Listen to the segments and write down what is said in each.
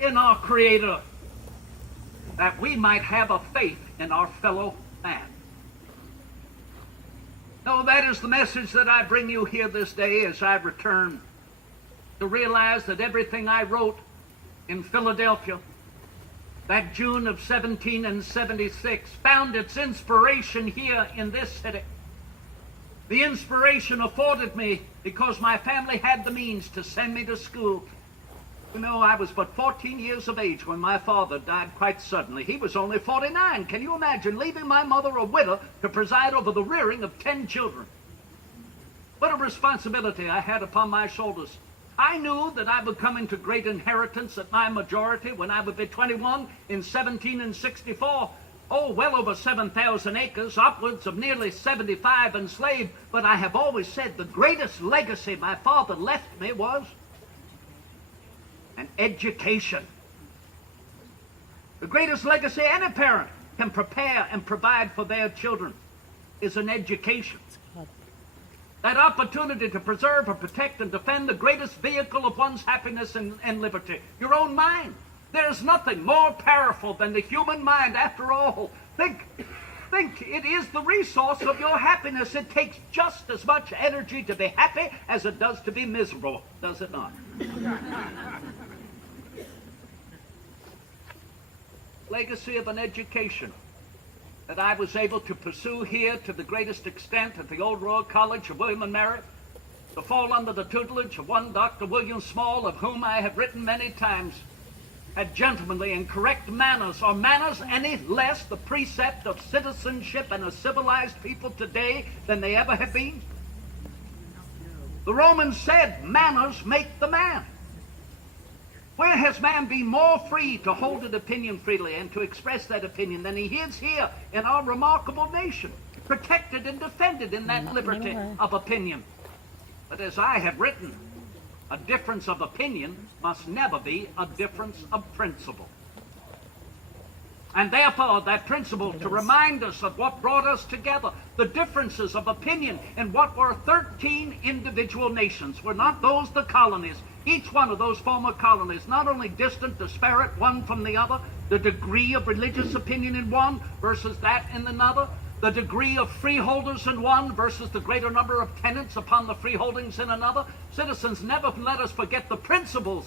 in our Creator, that we might have a faith in our fellow man. No, that is the message that I bring you here this day as I return to realize that everything I wrote in Philadelphia that June of 1776 found its inspiration here in this city. The inspiration afforded me because my family had the means to send me to school. You know, I was but 14 years of age when my father died quite suddenly. He was only 49. Can you imagine leaving my mother a widow to preside over the rearing of 10 children? What a responsibility I had upon my shoulders. I knew that I would come into great inheritance at my majority when I would be 21 in 1764. Oh, well over 7,000 acres, upwards of nearly 75 enslaved. But I have always said the greatest legacy my father left me was an education. The greatest legacy any parent can prepare and provide for their children is an education. That opportunity to preserve and protect and defend the greatest vehicle of one's happiness and liberty, your own mind. There is nothing more powerful than the human mind. After all, think, it is the resource of your happiness. It takes just as much energy to be happy as it does to be miserable, does it not? Legacy of an education that I was able to pursue here to the greatest extent at the Old Royal College of William and Mary, to fall under the tutelage of one Dr. William Small, of whom I have written many times, had gentlemanly and correct manners, or manners any less the precept of citizenship and a civilized people today than they ever have been? The Romans said, manners make the man. Where has man been more free to hold an opinion freely and to express that opinion than he is here in our remarkable nation, protected and defended in that liberty of opinion? But as I have written, a difference of opinion must never be a difference of principle. And therefore, that principle to remind us of what brought us together, the differences of opinion in what were 13 individual nations, were not those the colonies. Each one of those former colonies, not only distant, disparate one from the other, the degree of religious opinion in one versus that in another, the degree of freeholders in one versus the greater number of tenants upon the freeholdings in another. Citizens, never let us forget the principles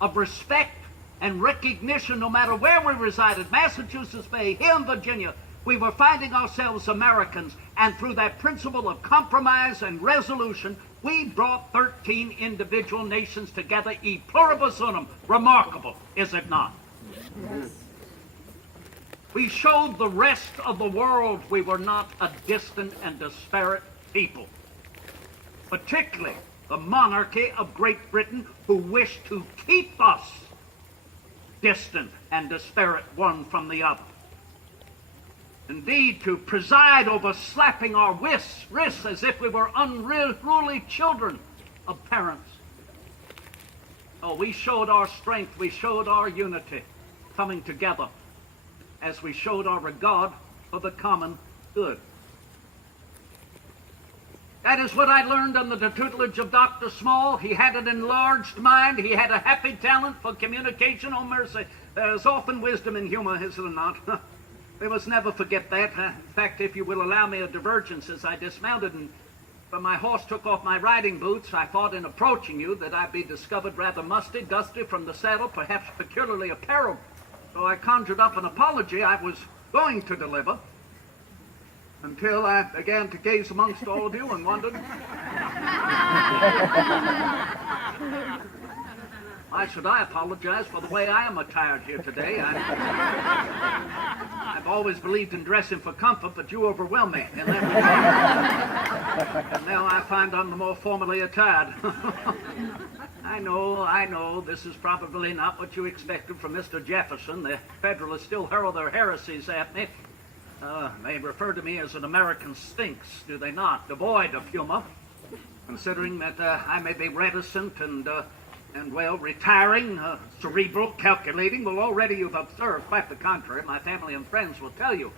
of respect and recognition no matter where we resided. Massachusetts Bay, here in Virginia, we were finding ourselves Americans, and through that principle of compromise and resolution, we brought 13 individual nations together, e pluribus unum. Remarkable, is it not? Yes. We showed the rest of the world we were not a distant and disparate people, particularly the monarchy of Great Britain, who wished to keep us distant and disparate one from the other. Indeed, to preside over slapping our wrists as if we were unruly children of parents. Oh, we showed our strength, we showed our unity, coming together as we showed our regard for the common good. That is what I learned under the tutelage of Dr. Small. He had an enlarged mind. He had a happy talent for communication. Oh, mercy. There's often wisdom in humor, is there not? We must never forget that. In fact, if you will allow me a divergence, as I dismounted and when my horse took off my riding boots, I thought in approaching you that I'd be discovered rather musty, dusty from the saddle, perhaps peculiarly apparelled. So I conjured up an apology I was going to deliver, until I began to gaze amongst all of you and wondered, why should I apologize for the way I am attired here today? I've always believed in dressing for comfort, but you overwhelm me in that regard. And now I find I'm the more formally attired. I know, this is probably not what you expected from Mr. Jefferson. The Federalists still hurl their heresies at me. They refer to me as an American sphinx, do they not? Devoid of humor, considering that I may be reticent and well, retiring, cerebral, calculating. Well, already you've observed quite the contrary. My family and friends will tell you